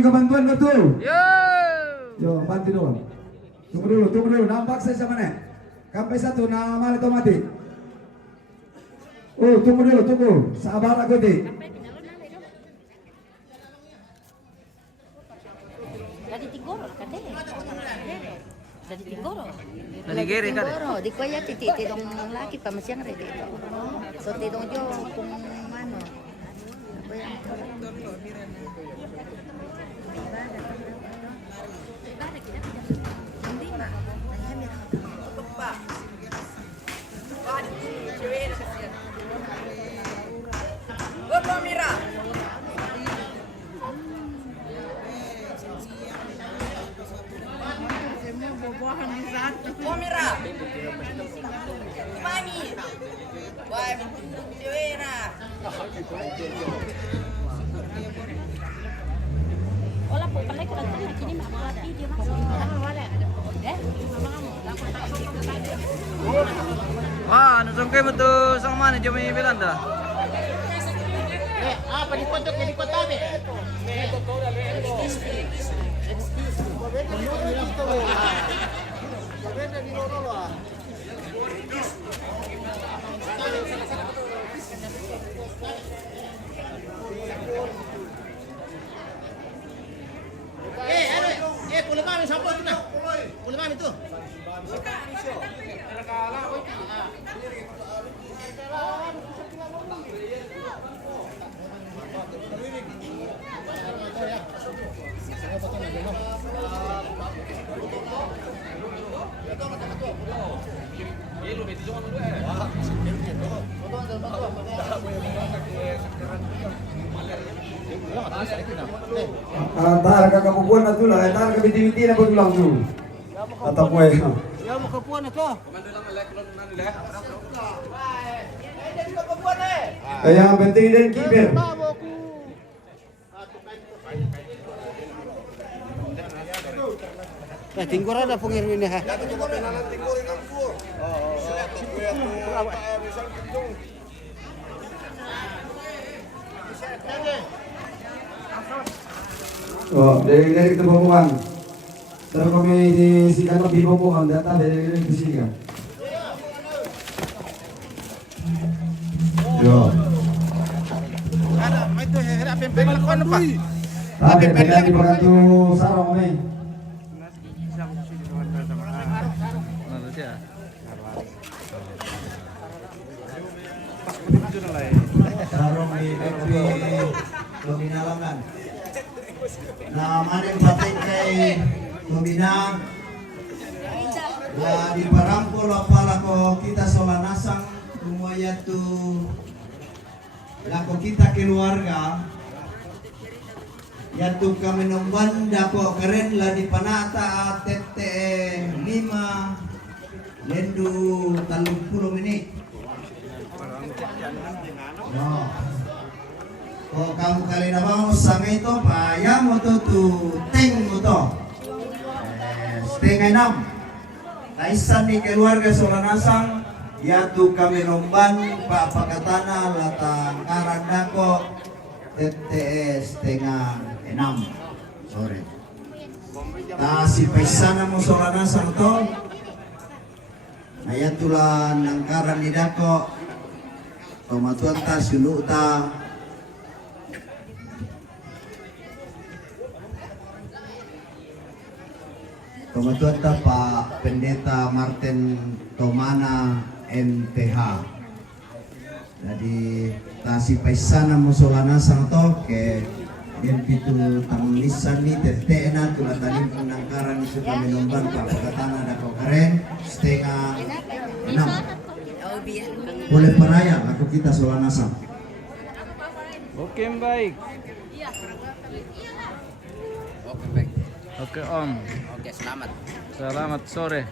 minta bantuan gak tuh? Yo. Yo, bantu dong. Tunggu dulu. Nampak saya sama nih. Sampai satu nama itu mati. Oh, tunggu dulu. Sabar aku di. Dari Tinggoro kan deh. Dari Tinggoro. Dari Gere kan. Tinggoro, di kuya titik dong laki pa masyang rede itu. So tidong jo kung ano. Apa yang Wala po pala ko lang kini makalati di mas. Wala. Wah, nusong kayo mo to sang mana jam ini bilang dah. Apa di foto ke di kota be? Puluh mami siapa tu nak? Puluh mami tu. Antara kakapupuan na tulang, antara kabiti-biti na pagtulang tu. Tatapoy. Ya mo kapuan na to. Kaya ang penting din keeper. Tinggor ada pengirmi ni ha. Oh, dari itu bomongan. Terus kami di sikan lebih bomongan data dari di sini kan. Yo. Ada, itu ada pempek lakon apa? Tapi pengen dibantu sarong kami. Lalu dia. Sarong di Bekri Luminalangan. Nah, maning batik kay Lumina. La di parampol pala ko kita solanasang kumaya tu lako kita keluarga yaitu kami nombanda ko keren la di panata tete 5 lendu 30 menit. No. Oh, kamu kali na mau sang ito paya mo to ting mo to. Setengah 6. Kaisan ni keluarga Solanasang yaitu kami nomban Pak Pakatana latang karandako TTS setengah 6 sore. Ta si paisana mo Solanasang to. Ayatulan ng karan ni dako. Pematuan ta sulu ta. Pematuan ta Pak Pendeta Martin Tomana MTH. Jadi tasi paisana mo Solanasang to ke yang pitu tanglisan ni tetena tula tadi penangkaran isu kami nomban Pak Pakatana dako karen setengah 6. Boleh peraya aku kita Solanasang. Oke, baik. Oke, baik. Oke, Om. Oke, selamat. Selamat sore.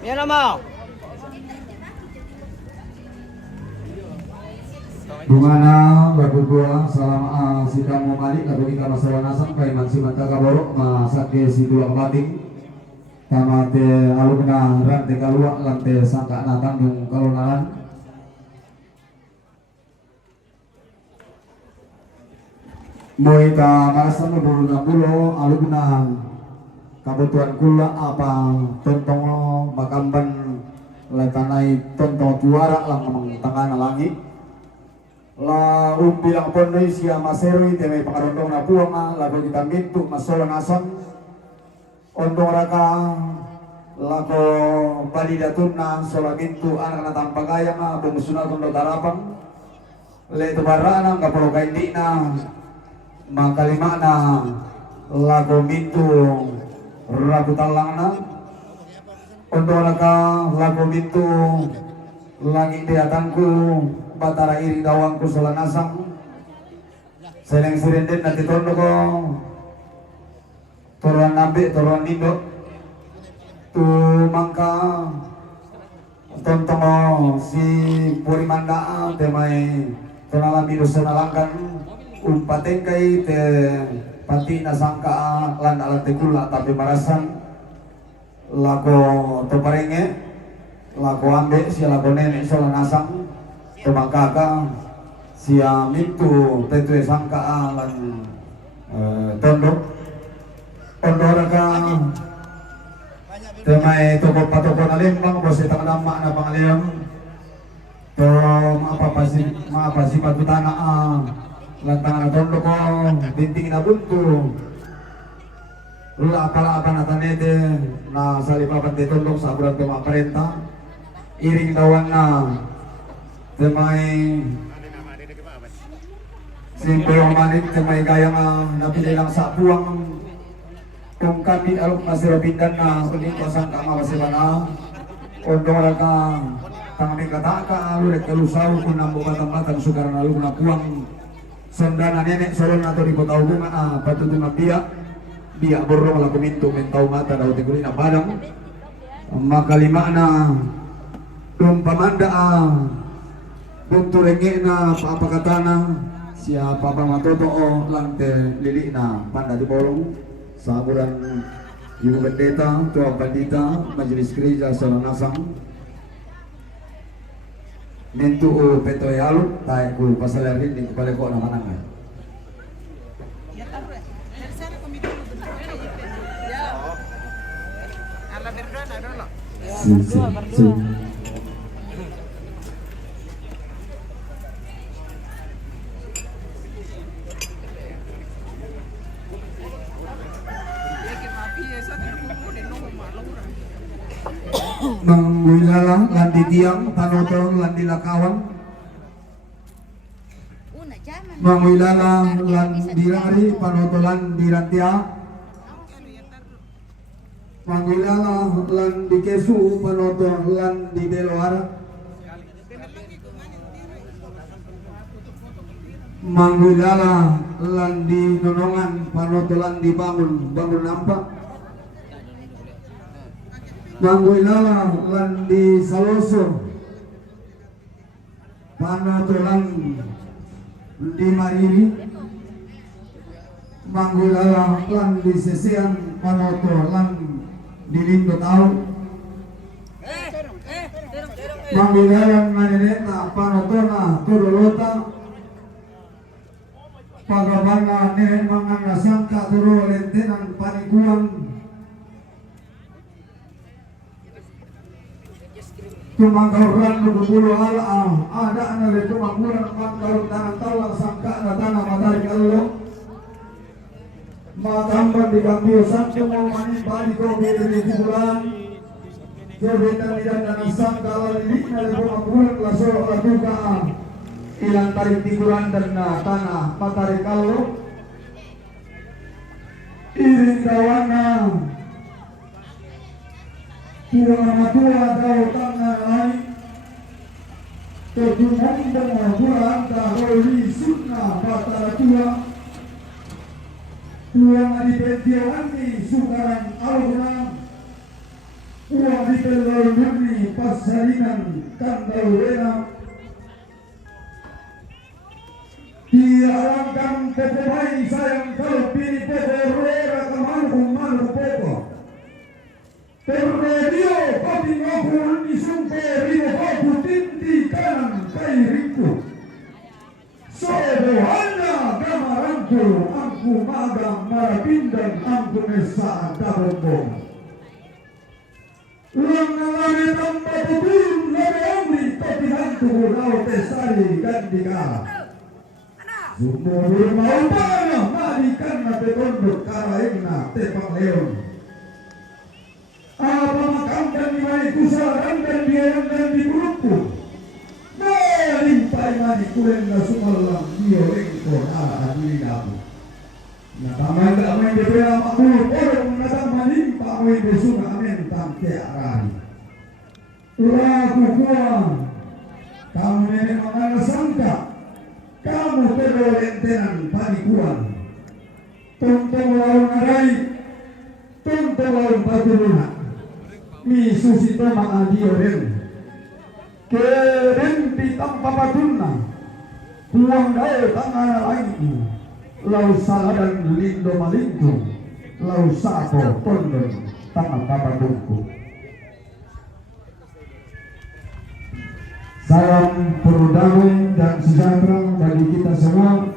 Ya nama. Bumana bagu gua salam sidang mau malik lagu kita masalah nasang kai mansi mata kaboro masake sidulang bating tamate alumna rante kalua lante sangka natang yung kalunalan Moita marasa mo dulu na pulo alugna kabutuhan kula apa tontongo makamban latanay tontong tuara lang namang tanga na langit la umbilang pondoy siya maseroy te may pakarondong na buwang lago kita mintu masolang asan ondong raka lago balidatun na solang mintu anak na tampagayang bumusunal kondo tarapang leto barana kapalo kaindi na makalima na lago mintu ragu talang na ondo naka lago mintu langit diatangku batara iri dawangku solanasang seleng sirenden na titondo ko toruan nabe toruan nindo tu mangka tontongo si puri manda temai tonalami dosa nalangkan umpatengkai te pati nasangka lan alat tekula tapi marasan lago toparenge lago ambe sia lago nenek sola nasang temangkaka sia mintu tetue sangka lan tondok ondoraka temai toko patoko na lembang bose tangadama na pangaliam to maapasi patutana lantangan tondo ko binting na buntu lula pala apa natanete na salipapan de tondo sa bulan tema parenta iring dawan na temay simple manit temay gaya nga napili lang sa buwang kung kami alok masiro pindan na ulit ko sang kamawasiban na ondong raka tangaming kataka alurek kalusaw kung nambo batang-batang sugar na alok na buwang sondana nenek solon atau di kota hubungan patutun biak borong laku mintu mentau mata daw teguli na padang makalima na tumpamanda buntu renge na paapakatana siya papamatoto o lante lili na panda di bolong saburan ibu pendeta tua pandita majelis gereja solanasang nentu peto yalu tai ku pasal hari di kepala kok nama nama. Mangwilala landi tiang panoton landi lakawan mangwilala landi rari panotolan di rantia mangwilala landi kesu panoton landi beloara mangwilala landi nonongan panotolan di bangun nampak mangwilala landi saloso panotolan di mariri mangwilala landi sesean panotolan di lindo tau mangwilala maneneta panotona turulota pagabana nenen manganga sangka turu lentenan panikuan tumangkauran bubulu ala ada ane tumangkuran mangkaur tanah talang sangka na tanah matahari kallo matamban di kambio santo mau manin bali ko beli di bulan jodotan tidak tanah sangka lali na tumangkuran laso latuka ilang tarik tiguran dan tanah matahari kallo iring kawana Tuang matua daw tangan ay Terdumong dan maburan Kaholi sunna batara tua Tuang adipentiawan ni sukaran alguna Uang ditelur ni pasalinan kandau rena Diarangkan pepemai sayang kalau pilih pepe rera kamalu pepe Permedio kopi ngokul isumpe rio kopu tinti kanan kai riku Sobo hanya gamarang angku magang marapindan angku mesa darombong. Ulang nalani tambah putun lari amri tapi hantu laut esari gandika. Sumur mau panah marikan na petondok karaengna tepang leon. Apa makam dan dimai kusaran dan biayang dan dibuluku. Limpai mani kulen na sumalang iyo lengkor ala adili dapu. Natamay ka amay depera makulot orang natang malimpa amay besuna amen tangke arani. Uraku kuang, kamu nenek mangana sangka, kamu tero entenan panikuan. Tontong laun arai, tontong laun patuluna. Mi susito maadio ren. Keren pitang papatunna puang dae tangan lagi lau saladan lindo malintu lau sapo pondon tangan papatunku. Salam perdamaian dan sejahtera bagi kita semua.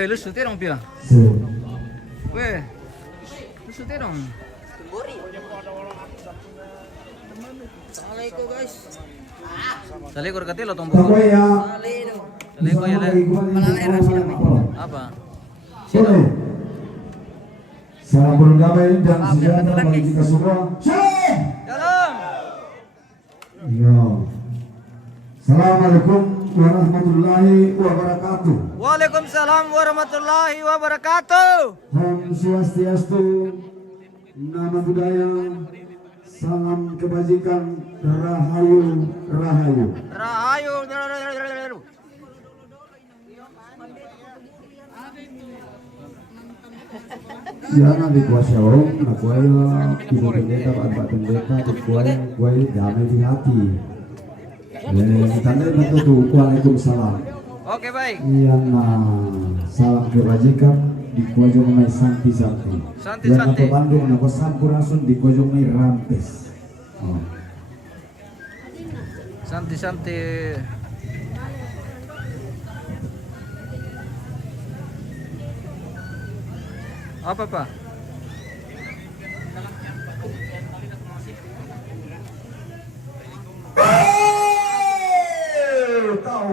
Lu syuting dong, Pia. Weh, lu syuting dong. Assalamualaikum guys. Salikor katilo tombol. Takoya. Salikor ya, Le. Apa? Boleh. Salam berdamai dan sejahtera bagi kita semua. Dalam. Ya. Assalamualaikum warahmatullahi wabarakatuh. Waalaikumsalam warahmatullahi wabarakatuh. Om Swastiastu, nama budaya, salam kebajikan, rahayu, rahayu. Rahayu. Ya nanti kuasa om, aku ayo ibu pendeta, pak pendeta, kuai damai di hati. Tanda betul. Waalaikumsalam. Oke, baik. Yang salam kebajikan di kuajo mai santi. Santi. Yang atau Bandung nako sampurasun di kuajo mai rampes. Oh. Santi. Apa, Pak? Tahu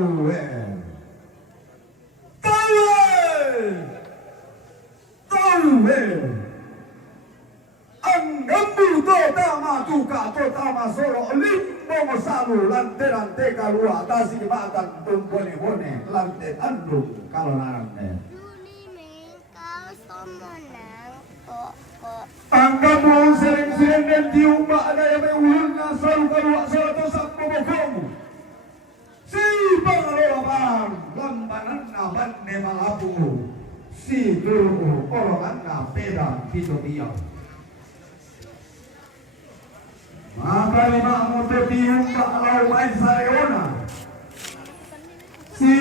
anggambu tama tuka tama soro limbo masalu lanteran teka lua tasi makan tumpone hone lanten andung kalau narangnya anggambu sering dan diubah ada yang mengulurnya selalu keluar selalu sabtu bokomu si pangaloban lambanan naban nemalapu si guru kolongan peda pito dia maka lima motor diubah lau main sareona si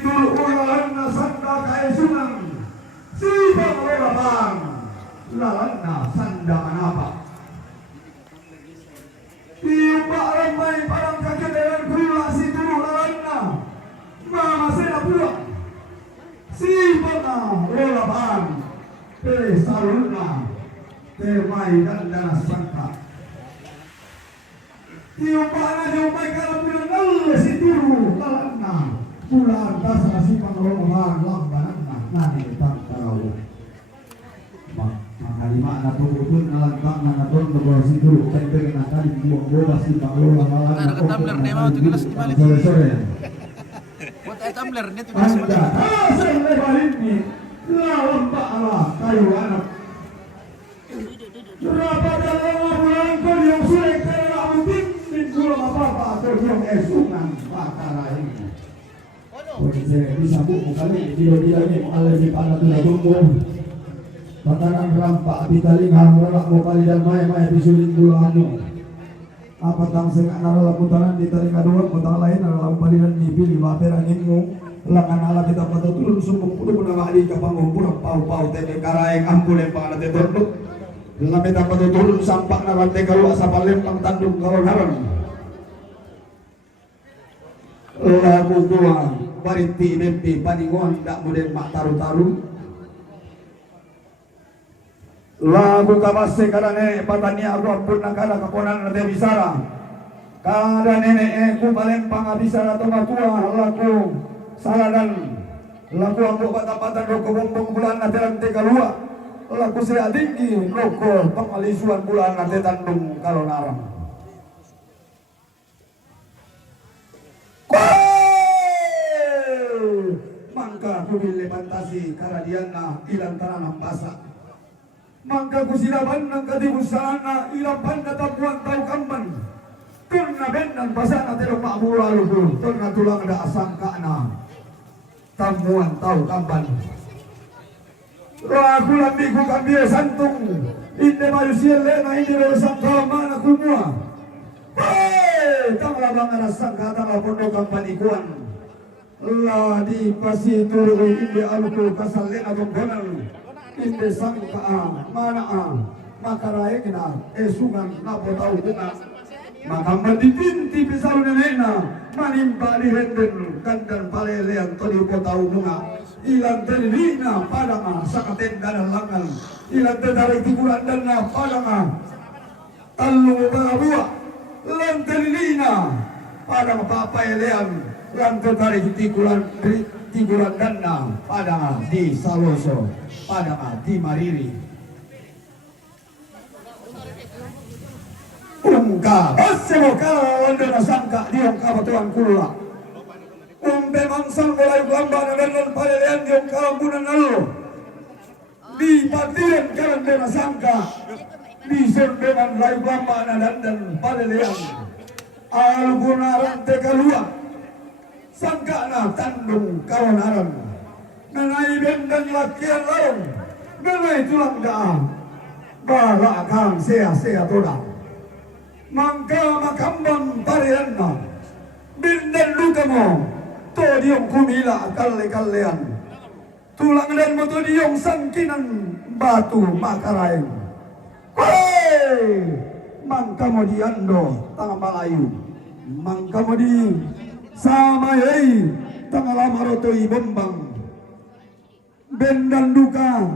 guru kolongan sanda kaya sunang si pangaloban lalana sanda manapa diubah ramai parang kakek dengan gula si guru lalana mama saya pulang si pernah lolaban saluna temai dan dana sangka diumpai kalau bulan nol si turu lalana bulan dasar si pengelolaan lambanana nani tang karau lima anak pun nalantang anak pun berbuat si turu pengen nakali buang bola si pengelolaan lalana sore Tumbler ini tuh Anda asal lebar ini lawan Pak Allah kayu anak berapa dalam bulan kau yang sulit karena mungkin minggu apa atau yang esungan pakara ini saya bisa buku kali dia ini alami pada tulah tunggu makanan rampak bitalingan orang mau kali dan mai disulit bulan apa tang sing ana putaran di taring kadua putang lain ana paliran dipilih mapera ningu Langan ala kita patutulun sumpung puno nama ali kapang purang pau-pau tene karaeng ampun yang pangan te tonduk. Lam kita patutulun sampak na rantai kalua sa palempang tandung karonaran. Lagu dua bariti mimpi paningon dak muden mak taru-taru. Lagu kamase kada nenek patania aku ampun nakada kaponan nate bisara. Kada nenek ku palempang abisara to matua lagu saladan laku ambo patapatan roko bombong bulan nate rantai kalua laku saya tinggi roko pengalisuan bulan nate tandung kalonarang mangka kubile fantasi karadiana ilang tanah pasak mangka kusilaban ng katibusana ilang pandatapuan tau kamban karena bendan pasana telok makmura luhur karena tulang ada asangka na tamuan tahu kampan aku lambi ku kambia santung inde manusia lena inde resang mana kumua tang labang ada sangka tang lapondo kampan ikuan la di pasi turu inde aluku kasal lena gombonan inde sangka mana makarai kena esungan napo tahu bunga maka mendipinti pisau nenekna manimpa di renden kandan palelean tadi ko tahu bunga ilan telina padanga sakaten dan langan ilan tedari tikuran dan padanga talu babua lan telina padanga papailean lan tedari tikuran dan padanga di Saloso padanga di Mariri Ungka, asemo kala wanda nasangka di ongka batuan kula. Umpe mangsang mulai gamba na meron palelean di ongka ambunan nalo. Di patiran karan de nasangka. Di serbe man lai gamba na dandan palelean. Algunaran te kalua. Sangka na tandung karonaran. Nanay bendan lakian larong. Nanay tulang daan. Bala kang sea toda. Mangka makambang parianna bindan luka mo to diong kumila kalean tulang dan mo to diong sangkinan batu makaraeng mangka mo di ando tanga Malayu mangka mo di samayay tanga lamaroto ibembang bindan luka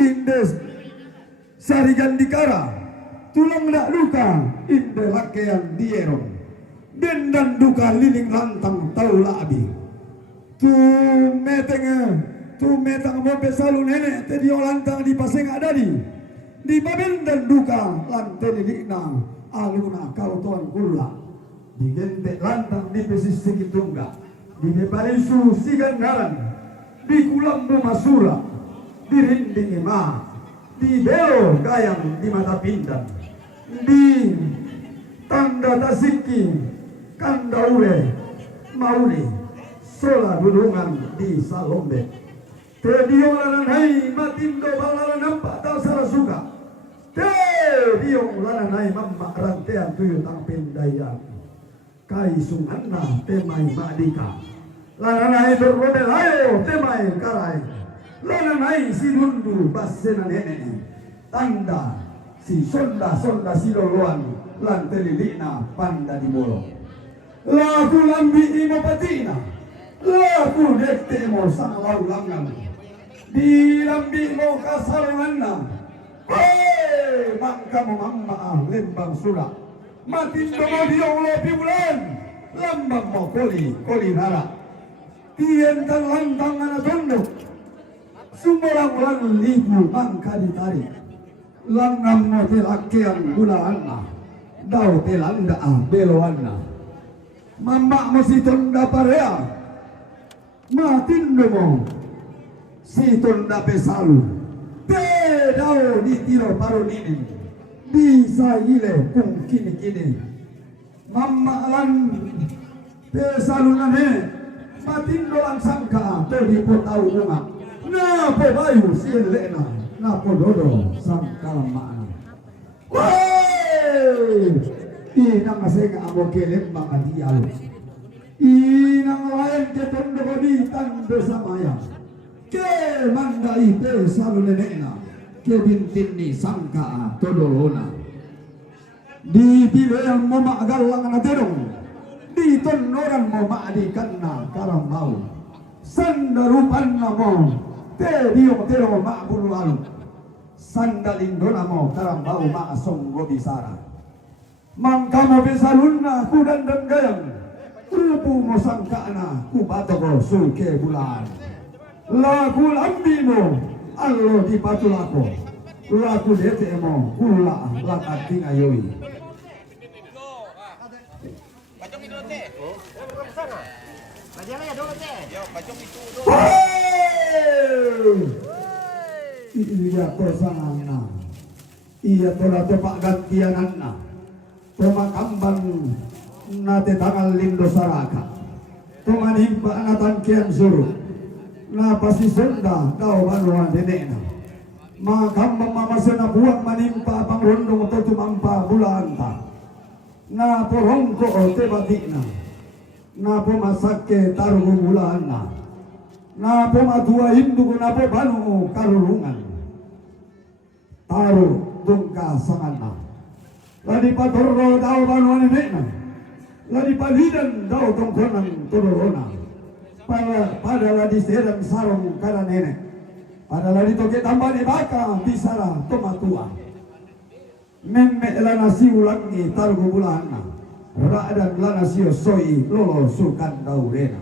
indes sarigan dikara tulang nak luka inde lakean dierong dendan duka liling lantang tau labi tu metang mo pesalu nenek te dio lantang di paseng adadi di babendan duka lante dikna aluna kau tuan kula di gente lantang di pesis sikitungga di bebarisu sigandaran di kulambu masura di rinding ima di belo gayang di mata pindan di tanda tasiki kandaure mauli sola gunungan di Salombe tedio lananai matindo balaran nampak tak salah suka tedio lananai mamma rantean tuyu tang pendaya kai sunganna temai madika lananai berrobel ayo temai karai lananai sinundu basena nenek tanda si sonda si loloan lan telilina panda di bolo laku lambi imo patina laku dekte mo sang laulangan di lambi mo kasaranganna mangka mo mamma lembang sura matindo mo diong lopi bulan lambang mo koli nara tientan lantang anak tunduk sumberang lan libu mangka ditarik lanam mo telakian gulaanna daw telanda beloanna mamak mo si tonda parea matindo mo si tonda pesalu te daw di tiro paroninin di saile kung kini mamak lan pesalu nane matindo lang sangka to di po tau bunga na po bayu si elena na pododo sang kalamana. Woi, ina maseng amo kelem bang adialo. inang lain ke tondo di tanda samaya ke mandai pe salu nenekna ke bintin ni sangka todolona di bilang mo magalang na terong di tonoran mo maadikan na karang mau sandarupan na mo te diyo terong maabulualo sandalindo na mo karang mau maasong gobisara mangka mo besalun na kudan dan gayang upu mo sangka na kubato ko suke bulan lagu lambi mo allo di patulako lagu dete mo kula lakat tingayoy iya to sangana iya to la tepak gantianana pemakamban nate tangal lindo saraka tumanimba anatan kian suruh na pasti senda daw banuan denena makambang mamasena buang manimpa pangrondong to tumampa bulanta na porongko o tebatina na pumasake tarugo bulana na pumatua hindu na po banu karulungan taru dungka sangana ladi patorro daw banuan denena ladi palidan daw tongkonang todorona pada ladi sedang sarong kada nenek pada ladi toke tambah di baka bisara tomatua memme lana si ulangi targo bulana radan lana si soi lolo sukan daurena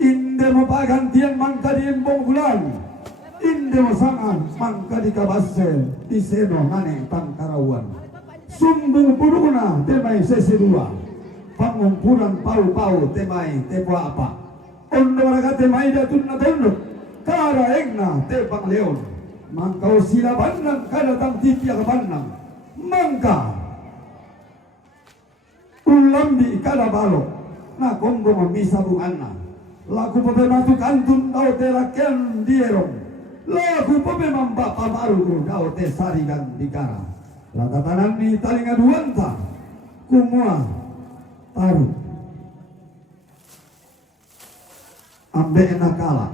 inde mo pagantian mangka di embong bulan inde mo sangan mangka di kabase di seno ngane tangkarawan sumbung puruna temai sesedua pangumpulan pau-pau temai tepo apa ondo maragate maida tunna tondo kara egna tepang leon mangkau sila bandang kada tang tipia ke bandang mangka ulambi kada balo na kombo mamisa bunganna laku pope matu kantun dau te raken dierong laku pope mamba pamaru dau te sarigan dikara latatanan ni talinga duanta kumua taru ambe enak kala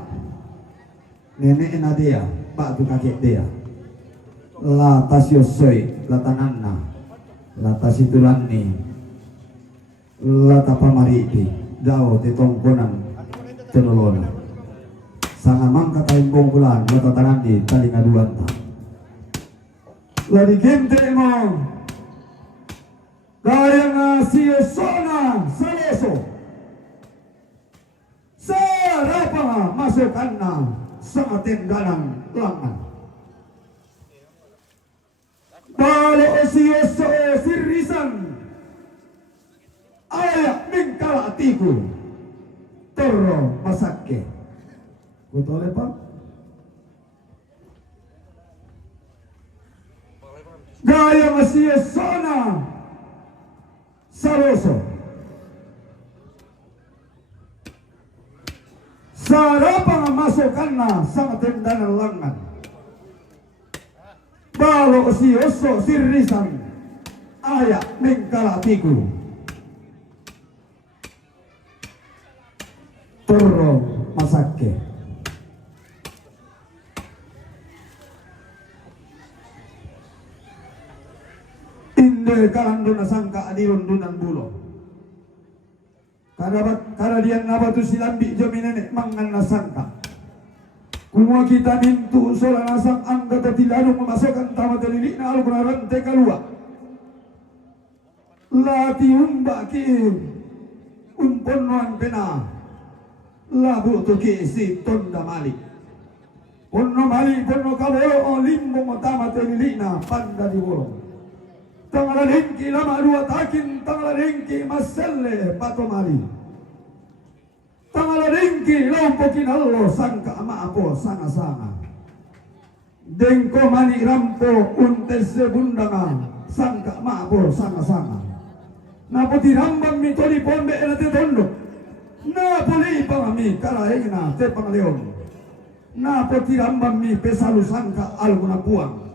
nenek enak dia batu kakek dia la tasio soy la tananna la tasitulani la tapamariti dao te tongkonan tenolona sangamang kataimbong bulan la tatanan di talinga duanta la digente mo kaya nga siyo sona saleso sarapa masukkan na sa atindalang langan balo o siyo so sirisan ayak mingkala atiku toro masake kutole pa gaya nga siyo sona saloso sarapa nga masukan na sa matinda ng langan balo si oso sirisan aya mingkalatiku toro masake inde kalando na sangka adiron dunan bulo kada diyan nabatu silambi jami nenek mangan nasangka kumua kita mintu sola nasang angka tatilado memasukkan tamat lilik na alukuna rante kalua lati umba ki umponuan pena labu tu ki si tonda mali ponno mali ponno kaboro o limbo mo tamat lilik na panda di bolong tangala dengki lama dua takin tangala dengki maselle pato mali tangala dengki lompokin allo sangka ama apo sanga-sanga dengko mani rampo untese bundanga sangka ama apo sanga-sanga napoti rambang mi toli pombe elate tondo napoli pangami kalaengna te pangleon napoti rambang mi pesalu sangka alguna puang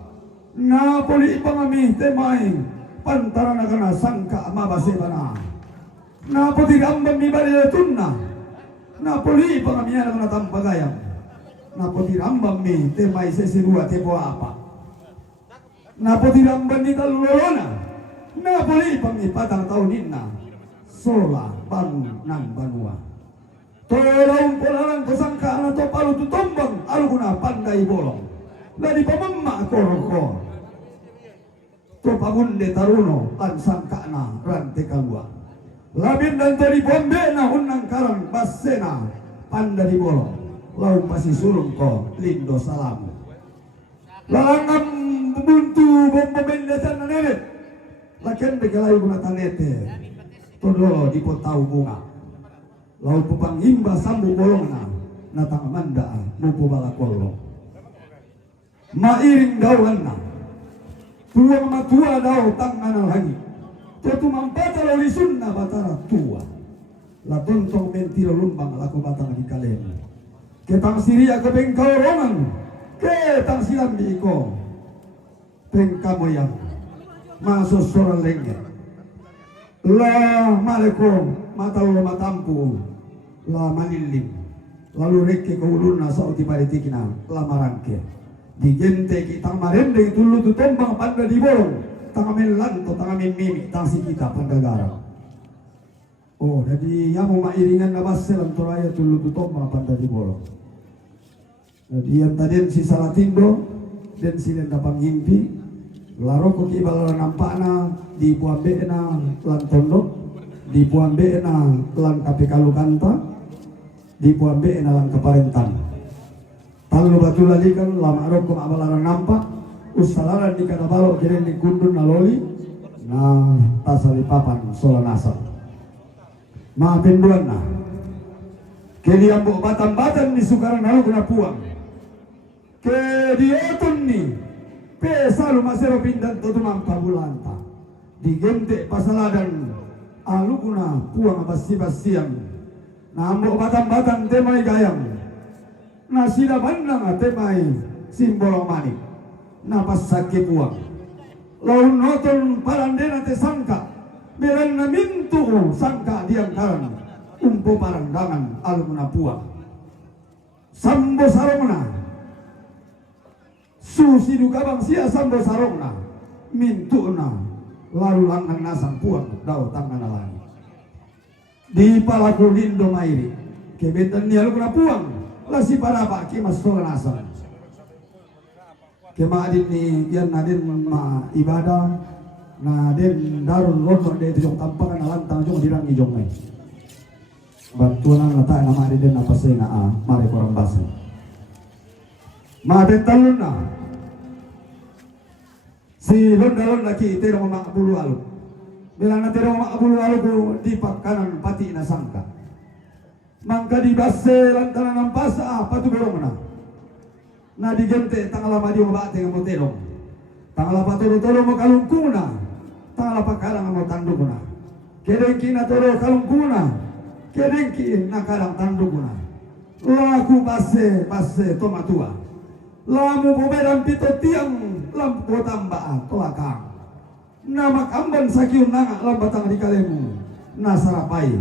napoli pangami temai pantarana kana sangka mabasebana Napo tirambang mi bali tunna. Napoli pangamiana na tampagayam. Napo tirambang mi temay sesirua tepo apa. Napo tirambang ni talulorona. Napoli pangipatang taunin na. Sola banu ng banua. Tolong polalang kusangka na to palu tutombang alu kuna pandai bolong. Ladi pamamma koroko. To pamunde taruno an sangka na rante kalua. Labin dan tadi bombe na unang karang basena panda di bolong. Lau pasi sulung ko lindo salamu. Lalangam buntu bomba bendesan na nenet. Laken begalayu kuna tanete. Todolo di potau bunga. Lau pupang himba sambu bolong na tangamanda mupu balakolo. Mairing dawan na. Tuang matua daw tangan lagi. Tutu mampata lo lisun na batara tua. La tontong mentiro lumbang lako batang di kalemu. Ketang siria ke bengkau roman. Ketang silambi iko. Pengkamoyang. Masuk soran lengge. La maleko matalo matampu. La manilim. Lalu reke ke uluna sauti paritikina. La marangke. Di gente kita marende tulu tu tombang panda di bolong. Tangamin lanto, tangamin mimik, tangsi kita pandagara. Oh, jadi yang mau mairingan nabas selam toraya tulu tutup panda di bolong. Jadi yang tadi si Salatindo dan si lenda panghimpi, laroko ki balala nampakna di puambena lan tondo, di puambena lan KPK Lukanta, di puambena lan Keparentan. Talu batu lalikan lama roko abalala nampak. Usalaran di kata balok kira di kundun naloli na tasali papan sola nasab maafin bulan na keli ambok batan-batan di sukaran nalu kena puang ke diotun ni pesalu masero pindan tutumang pabulanta di gente pasaladan alu kuna puang basi-basiang na ambok batan-batan temai gayang na sida bandang temai simbol manik napas sakit buang laun noton parandena te sangka beran na mintu sangka diam karan umpo parandangan alumna puang sambo sarongna susi dukabang sia sambo sarongna mintu na lalu langan nasang puang dau tangan alani di palaku lindo mairi kebetan ni alumna puang lasi parapa kimas sola nasang kemadin ni yan nadin ma ibadah nadin darun rono de jong tampakan alantang jong dirang ijong mai bantuan nata nama adin apa sih na mari korang basa ma betalun na si londalon laki tero makbulu alu bilang na tero makbulu alu ku di pakanan pati na sangka mangka di base lantaran nampasa patu borong na na di gente tangala madi mo bate nga mo terong tangala paturo-turo mo kalungkuna tangala pakalang mo tandukuna kedengki na toro kalungkuna kedengki na karang tandukuna laku base tomatua lamu bumerang pito tiang lampu tambaan tolakang nama kamban sakiun nanga lambatang di kalemu na sarapai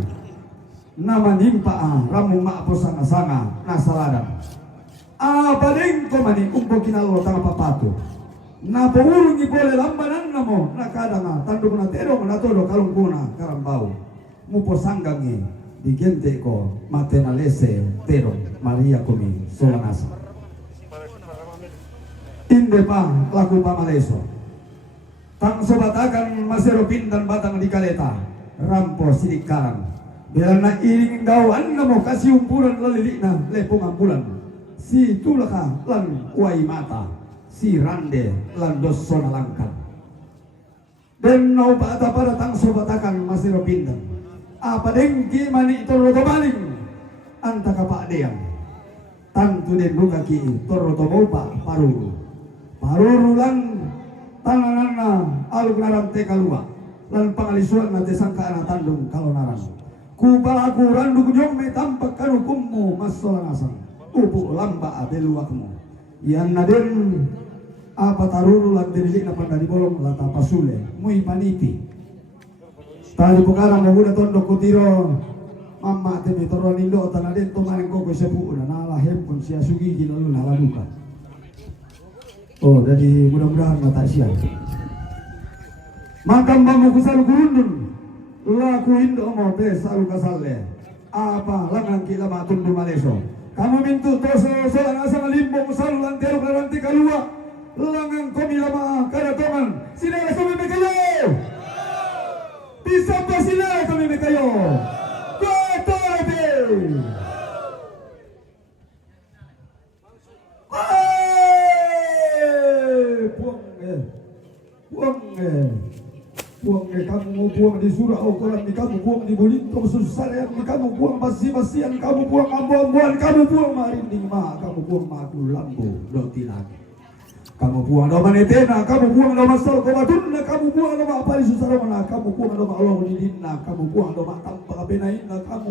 nama nimpa ramu maapo sanga-sanga na saladan paling ko mani umpo kinalo tanga papato na pangulong ibole lambanan na mo na kada nga tandok na terong na todo kalungkuna karambao mupo sanggangi di gente ko matenalese terong Maria kumi solanasa inde pa laku pamaleso tang sobatakan masero pindan batang di kaleta rampo sidik karang biar na iring dawan na mo kasih umpuran lalilik na lepong ambulan si tulaka lan wai mata si rande lan dosso nalangkan den nau bata para tang sobatakan masiro pindan apa dengki mani toroto maling anta kapak deang tantu den buka ki toroto bopa paruru lan tanganana aluk narante kalua lan pangalisuan nate sangka anak tandung kalau narang kubalaku randu jong me tampak karukummu masola nasang ubu lamba abeluakmu yang naden apa taruru lan dirilik na pandari bolong lata pasule muy paniti Tali pukara muna tondo kutiro mama temi toro nindo tanadin to maring koko sebu na nalahem pun sia sugi gino naladuka. Oh, jadi mudah-mudahan mata siang. Makam bambu kusal kurundun laku indo mo te salu kasalle apa langan kila matun du maleso kamu mintu toso solang asa limbong salu lantero karanti kalua langan komi lama kada toman sinala kami mekayo bisa pa sinala kami mekayo kotobe buang kamu buang di surau kolam di kamu buang di bolintong susah di kamu buang basi-basian kamu buang ambuan kamu buang marinding kamu buang maku lambu roti lagi kamu buang doma netena kamu buang doma sol komatuna kamu buang doma apa di susah mana kamu buang doma Allah didina kamu buang doma tanpa kabenaina kamu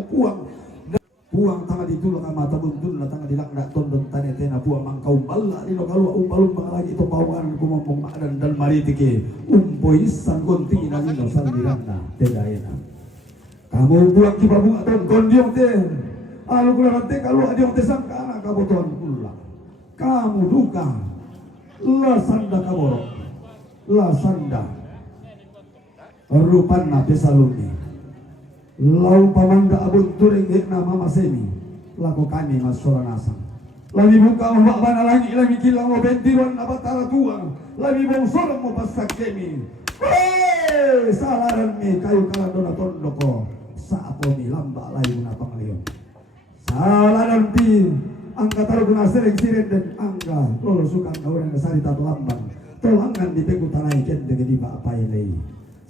buang tangan ditulak mata buntun na tangan dilak ndak tondon tane tena buang mangkau balla di lokal umbalum lagi to pawangan kumong madan dan maritike umpoy san konting na dino sandirana tedaena kamu buang kiba bunga ton kondiong te alu kula te kalau adiong te sangka anak kamu ton kula kamu duka la sanda kaboro la sanda rupan na pesaluni lau pamanda abun turing hikna mama semi laku kami masola nasang lagi buka mbak bana lagi lagi kilang mo bentiron apa tara tuang lagi bong sorong mo pasak kemi salaran mi kayu kala dona tondoko saapo mi lamba layu na panglion salaran pi angka taruh guna sering siren dan angka lolo sukan kawan yang sari tato lamban tolangan di peku tanai ken dengan di apa ilai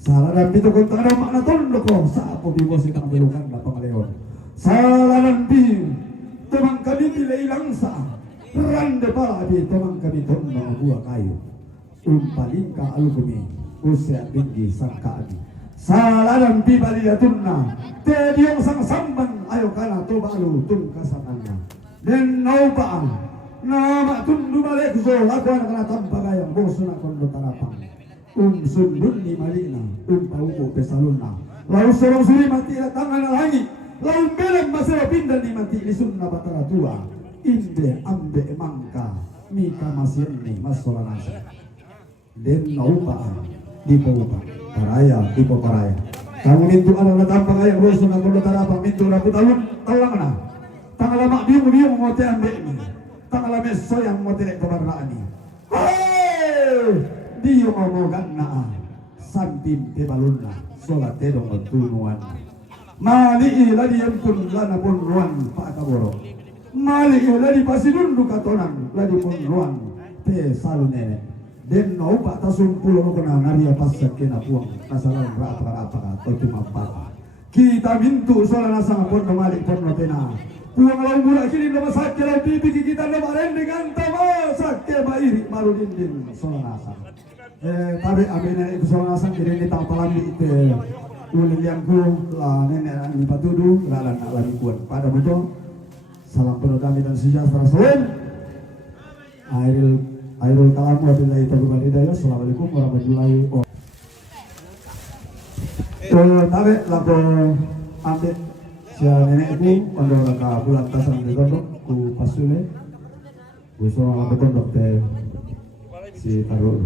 salaran pi to konta ada makna tondoko saapo bi bos itang belukan na panglion salaran pi temang kami pilih langsa rande pala bi temang kami tondong buah kayu umpalingka alukumi usia tinggi sangka abi salaran pi baliatunna te diong sang samban ayo kana to balu tung kasanana den naupaan nama tundu balik zo lakuan kana tanpa gayang bosuna kondo tarapang sundun ni malina pauko pesaluna lalu sorong suri mati tangan langit lalu belem masih pindah di mati lisunna batara tua inde ambe mangka mika masih ni masola nasi den naupaan di paupa paraya di paraya kamu mintu anak tanpa gayang bosuna kondo tarapang mintu rambut alun talangna tangala mak biung ngote ambek ni tangala meso yang ngote lek kebarnaan ni dia ngomongan na sampim te balunna solat te dong tunuan mali ila diem kun lana pun ruan pak kaboro mali ila di pasidundu katonan ladi pun ruan te salune den no pak tasumpulo kena naria pasak kena puang kasalan apa atau cuma apa kita mintu solat nasang pun malik pun pena puang lau mula kini nama sakit lau pipi kita nama rendeng antama sakit bairi malu dinding solat nasang tabi abena itu soal asam jadi ini tak palam itu ulilianku lah nenek ni patudu lalan lagi kuat pada betul salam penuh damai dan sejahtera selalu airul kalamu wabillahi taufiq hidayah assalamualaikum warahmatullahi wabarakatuh tabi lapo ambil si nenekku pada laka bulan tasan di tondok ku pasule ku soal lapo tondok teh si taruh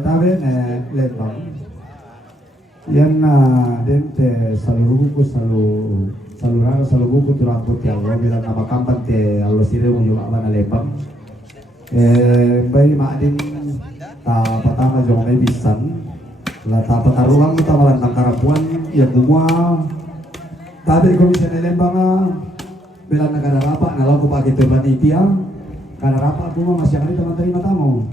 tabe lembang yan dente saluruku salurana saluruku turangkut ya Allah bilang nama kampan te Allah sire mo yung abana lembang bayi maadin ta pertama jong may bisan la ta pataruang ta malantang karapuan yang semua tadi komisi Lembang bela negara rapat nalau ko pagi tu panitia karena rapat tu masih ada teman terima tamu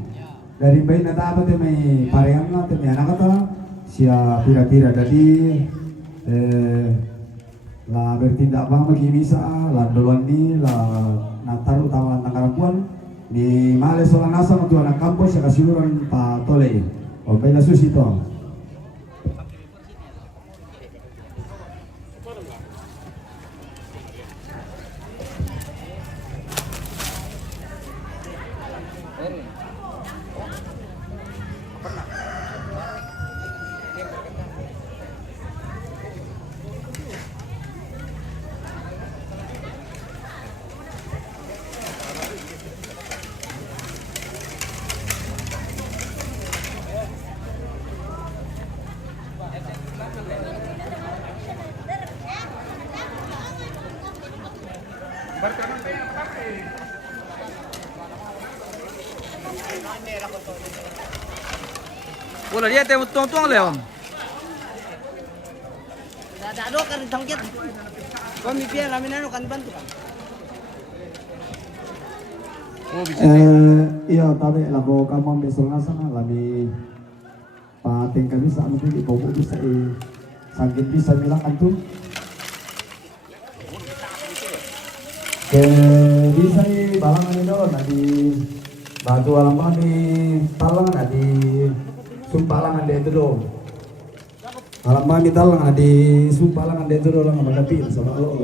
dari bayi nata apa tu may parean lah tu may anak kata sia pira-pira jadi la bertindak bang bagi bisa la duluan ni la natar utama lantang karapuan ni male solang nasa untuk anak kampus ya kasiluran pa tole o pela susito Wala dia temu tuang-tuang leon. Dado kan tangkit. Kami biar kami nano kan bantu kan. Oh bisa. Iya tabe labo kamang besok nasa na lami pating kami sa amin di bobo bisa sakit bisa bilang antum ke bisa balangan itu nanti batu alam di talang nanti sumpalangan dia itu dong alam di talang nanti sumpalangan dia itu dong menghadapi sama lo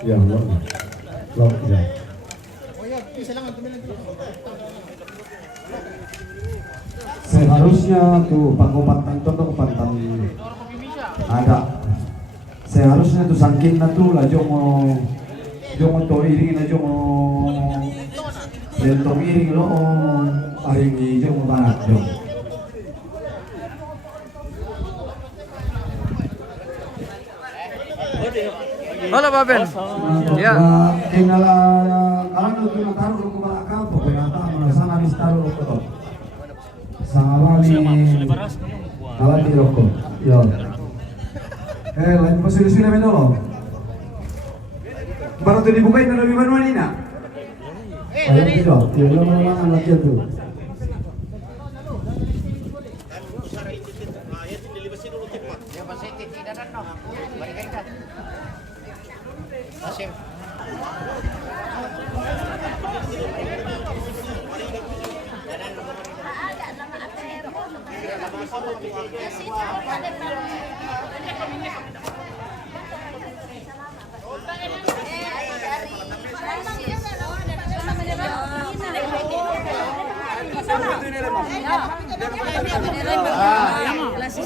ya lo ya seharusnya tuh pangopatan contoh pantang ada seharusnya tuh sangkin na tuh lah jongo to iring na jongo lentong iring lo aring di jongo barat dong Halo Pak Ben. Ya. Tinggal kalau tuh na taruh ko ba ka po pinata sana di taruh ko sama wali kalah di rokok yo lain posisi namin dulu baru tuh dibukain na lebih baru ini nak ayo tidak ya lama-lama lagi tuh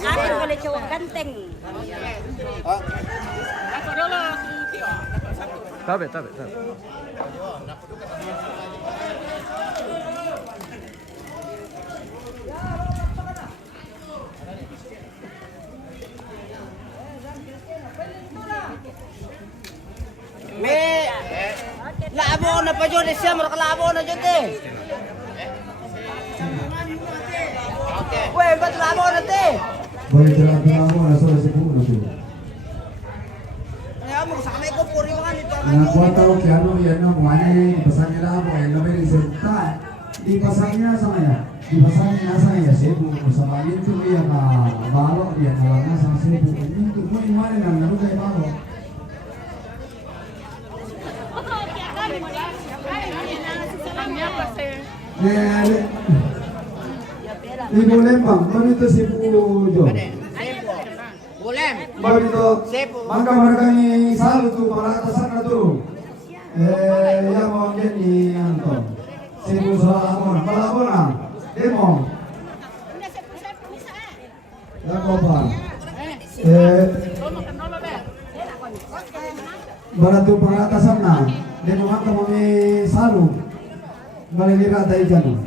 Atin boleh cowok ganteng. Tabe. Me labo na pa jud siya mar kalabo na jud eh. Weh, ba't labo na te? boleh jalan mo na sa siguro tuh Kaya mo sa kamay ko puri mga nito. na kuwata o kiano yan no kumani pasang nila ako ay namin isenta di pasang niya sa kanya di pasang niya sa kanya sebu sa malin tuh iya na balo iya na lang sa sebu itu mo imani na naru kay balo Ibu Lembang, mana itu Sibu Jo? Bulem. Baru itu, maka mereka ini selalu tuh para atasan itu. Yang mau jadi Anton. Sibu Salabona, Salabona, demo. Ya apa? Baru tuh para atasan na, demo maka mau selalu. Malilihat dari janu.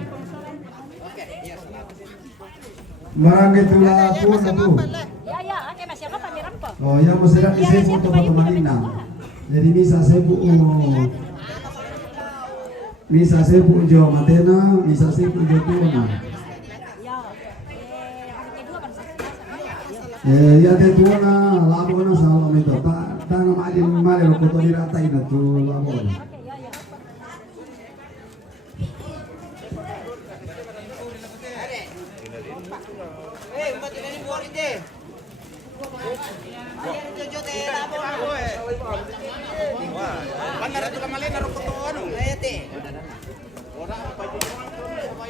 Marami tula po na po. Okay, masya ka pamiram po. Oh, yang mesti nak disebut untuk teman Jadi bisa sebut misa sepu jo matena, misa sepu jo tuana. Ya te tuana labo na sa ito. Ta na maadin mali ro ko to dirata ina tu labo. Mati ni bori deh. Ayan jojo te labo na. Bandar itu kamalin naruh ke tuan. Ayo te.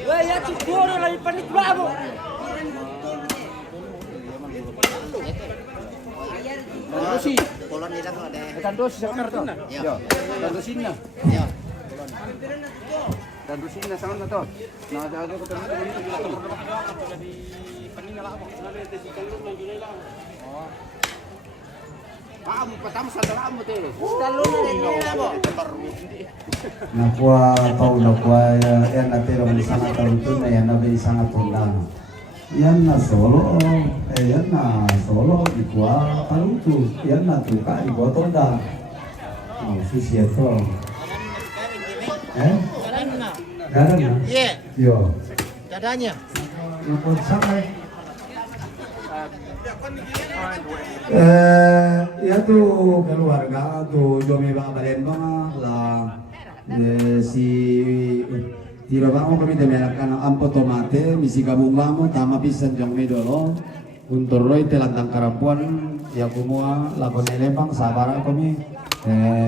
Wah, ya ciboro lagi panik labo. Dosi. Polon nilang lo deh. Kan dosi benar tuh. Yo. Dan dosin na. Yo. Dan dosin na sana tuh. Nah, ada ketemu Kamu pertama saudara kamu tuh. Talon na rin labo. Nakua tau nakua yan natin ang sangat talutin na yan na sangat tundang. Yan na solo, yan na solo ikua talutu, yan na tuka ikua tunda. Oh, susi ito. Garan na. Garan na? Iya. Yo. Dadanya. Yung sampai. Ya tuh keluarga tuh Jomi Bang Palembang lah si tiro bang kami demelakkan ampo tomate misi gabung bamo tama pisan jong medolo untuk roy telantang karampuan ya kumua lakon elebang sabara kami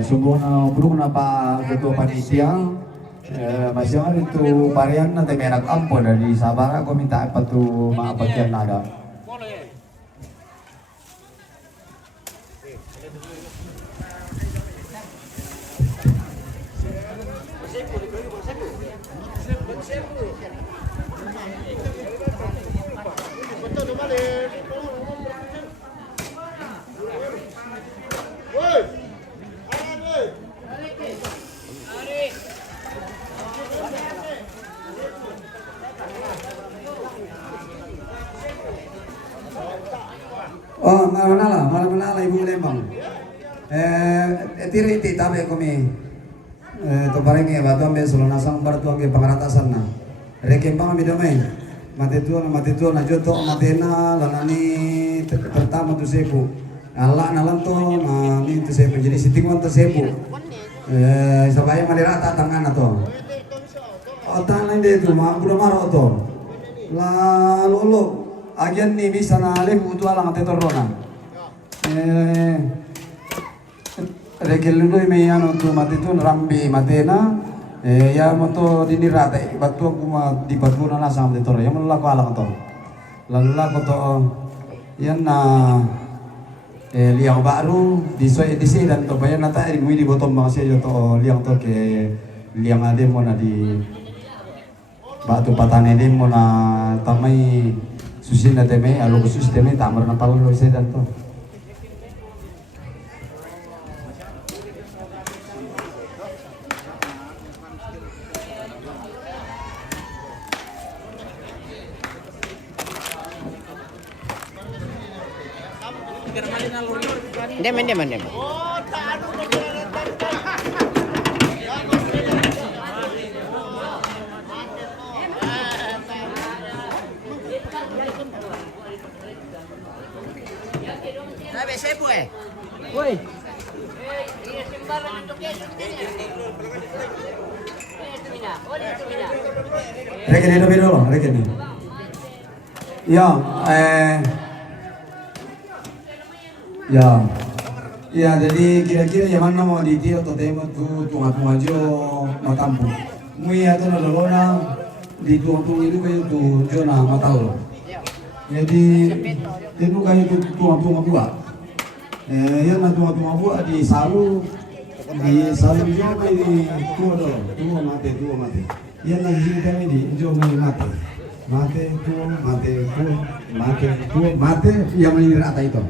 subuh na burung na pa ketua panitia masih ada itu varian na temerak ampo dari sabara kami tak apa tuh maapakian nada. Oh, mana Ibu Lembang. Tiri tabe kami. To paringi batu ambe sulana sang bartu ambe pangaratasan na. Rekempang ambe domai. Mati tu na joto matena lanani pertama tu sepu. Allah nalang to na ni tu sepu jadi sitingon tu sepu. Sabaya malirata tangan to. Oh tangan dia tu mah budak maro to. La lolo agian ni bisa na lebu tu alang ate torona. Rekelundoi me ano tu mati tu rambi matena ya moto dinirata batu aku ma di batu na lasang ate torona. Yang melako alang to. Lalla ko to yan na liang baru di sini dan to bayan nata ngui di bottom bang siya to liang to ke liang ade mo na di batu patane de mo na tamay susin na teme alo susis teme tamar na tawlo siya dan to. Dem. Sabi sepo eh. Woi. Rekeni dulu, rekeni. Ya, ya, jadi kira-kira yang mana mau ditio atau temo tu tunga jo matampu. Mui atau nolona di tuang itu kayak tu jona matau. Jadi itu kayak tu tunga buah. Yang na tunga buah di salu jo kayak di tua mati. Yang na di kami di jo mati. Mate yang menir ata itu.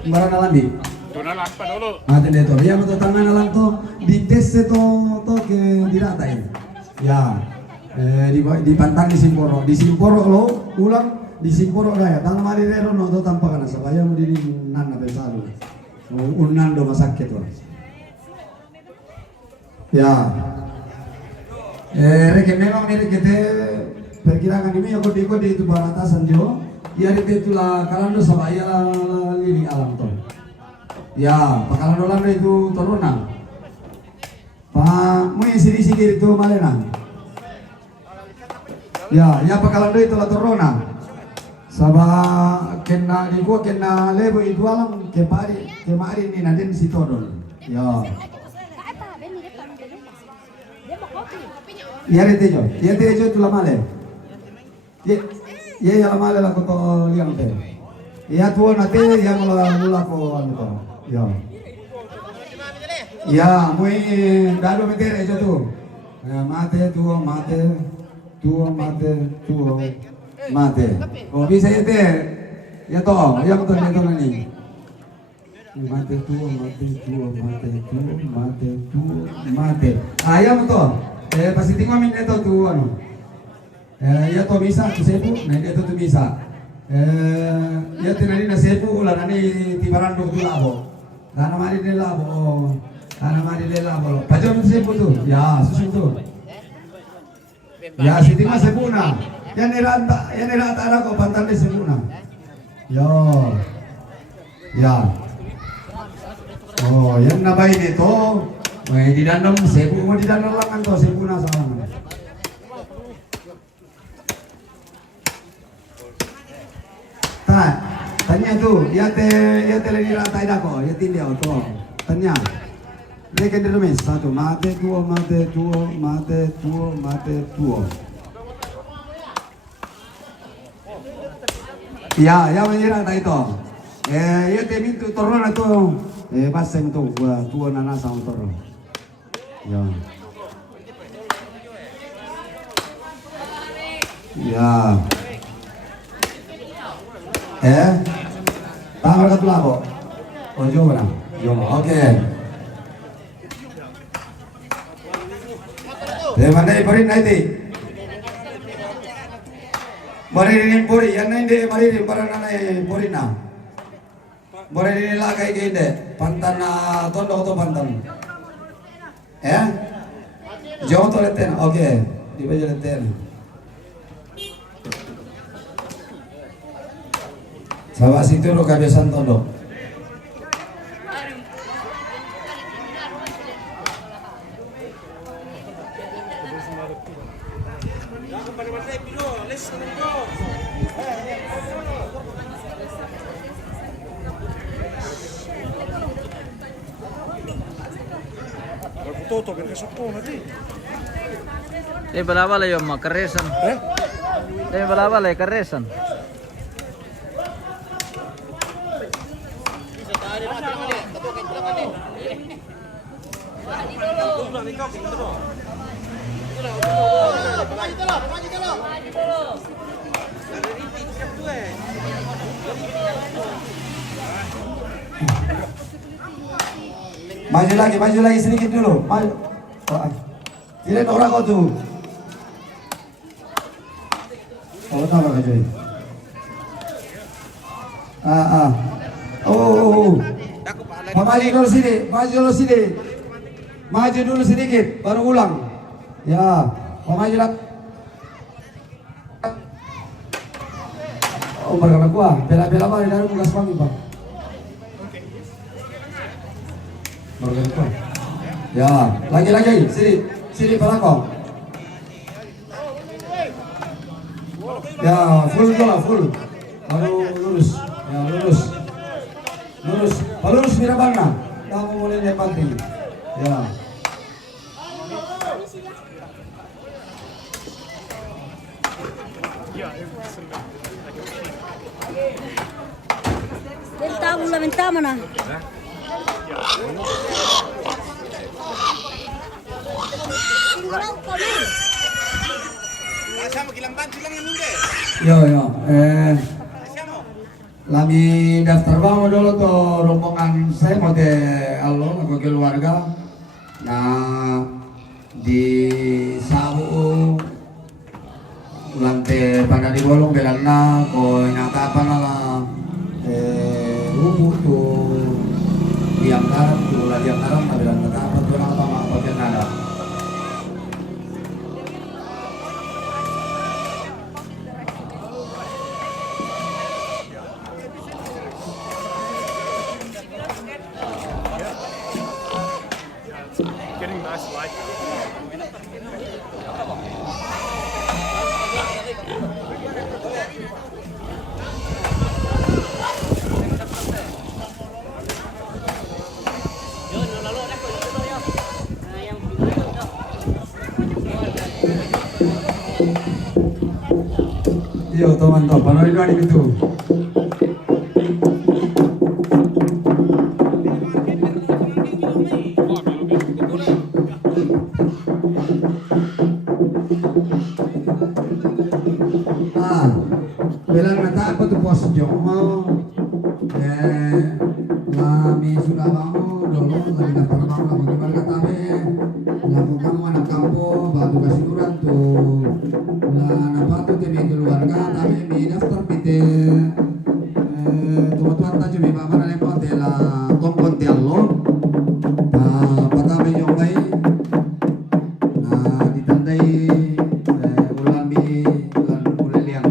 Barang alandi. Tunalan pa dulu. Mate dito. Ya mo tangan alang to di tes to ke dirata ini. Ya. Di pantang di simporo lo ulang di simporo raya. Tangan marirero no to tanpa kana sabaya mo diri nan na besalu. Unan do masakit to. Ya. Reke memang ini kita perkirakan ini aku di itu baratasan jo. Ya itu lah kalando sama ya lili alam tuh. Ya, pakalando lang itu turunang. Pak, mui sini itu malena. Ya, ya pakalando itu lah turunang. Saba kena di gua kena lebo itu alam kemari ini nanti si todon. Ya. Ya itu tu lah male. Ya ya male lah koto liang teh. Ya tuo nate yang mula ko anu to. Ya. Ya, mui dado meter itu tu. Ya, mate. Oh bisa ya teh. Ya toh, ya betul itu nih. Mate. Ayam betul. Pasti tinggal minta itu tu anu. Ya toh bisa tu sepu, nah itu tu bisa. Ya tinari na sepu ulah nani tibaran dok tu labo. Karena mari de labo. Pajon sepu tu. Ya, susu tu. Ya si tinggal sepu na. Yan nirata na ko pantan de sepu na. Yo. Ya. Oh, yan na bay nito. May didandam sepu mo didandam lang to sepu na sa mga. Tanya tuh, ya lagi ratai dah kok, ya tindia tuh. Tanya, mereka di rumah satu, mate dua. Ya mengira tak itu. Ya temin tu turun itu, pasang tu, tua nana sama turun. Ya. Tama ka tulabo. O jomo na. Okay. Mandai pori naiti. Maririn pori, yan na hindi maririn para na pori na. Maririn nila kay hindi. Pantan na tondo to pantan. Jomo to leten. Okay. Di ba leten? Sawa situ lo kebiasaan tondo. Ini berapa lah yang keresan? Ini berapa lah keresan? Maju lagi sedikit dulu. Maju. Tidak orang kau tuh. Oh, tahu tak cuy? Maju dulu sedikit, baru ulang. Ya, maju lagi. Oh, berapa gua? Bela-bela mah dari tugas kami, Pak. Berapa? Ya, lagi, sini pelakon. Ya, full, baru lurus. Ya, lurus. Lurus Mirabana. Kamu mulai nepati. Ya. Ventana mana? Yo, lagi daftar bang dulu tuh rombongan saya mau ke alun ke keluarga. Nah di Sabu lantai pada di bolong belana ko nyata apa nala rumu tuh diam taram ada belana apa tuh apa pakai nada. Iya, teman-teman, panoi dari itu. Bilang nata apa tuh pos jomo, lami sudah bangun dulu lagi daftar bangun lagi gimana kata be, lalu kamu anak kampung batu kasih urat tuh, lah apa tuh temi keluarga tapi mi daftar pite, tuan tahu mi bapak nanya kontel lah, tong kontel lo, pertama yang baik, nah ditandai ulang bi ulang mulai liang.